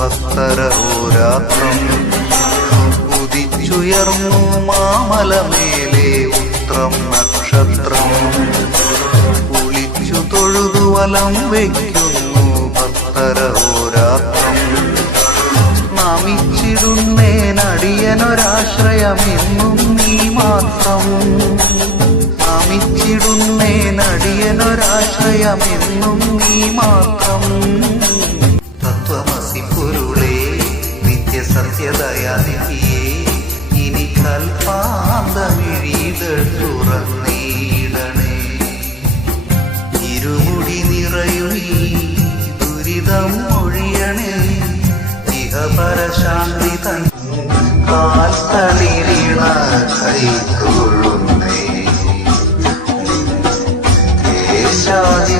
ഭക്തരഹോരാത്രം ഉദിച്ചുയർന്നു മാമലമേലെ ഉത്രം നക്ഷത്രം കുളിച്ചു തൊഴുതു വലം വയ്ക്കുന്നു ഭക്തരഹോരാത്രം നമിച്ചിടുന്നേനടിയനൊരാശ്രയമെന്നും നീ മാത്രം നമിച്ചിടുന്നേനടിയനൊരാശ്രയമെന്നും നീ മാത്രം തത്വമസി പൊരുളേ നിത്യസത്യദയാനിധിയേ ഇനി കൽപ്പാന്തമിഴികൾ തുറന്നീടണേ ഇരുമുടി നിറയുന്നീ ദുരിതം ഒഴിയണേ ഇഹപരശാന്തി തൻ കാൽത്തളിരിണ കൈതൊഴുന്നേ കേശാദി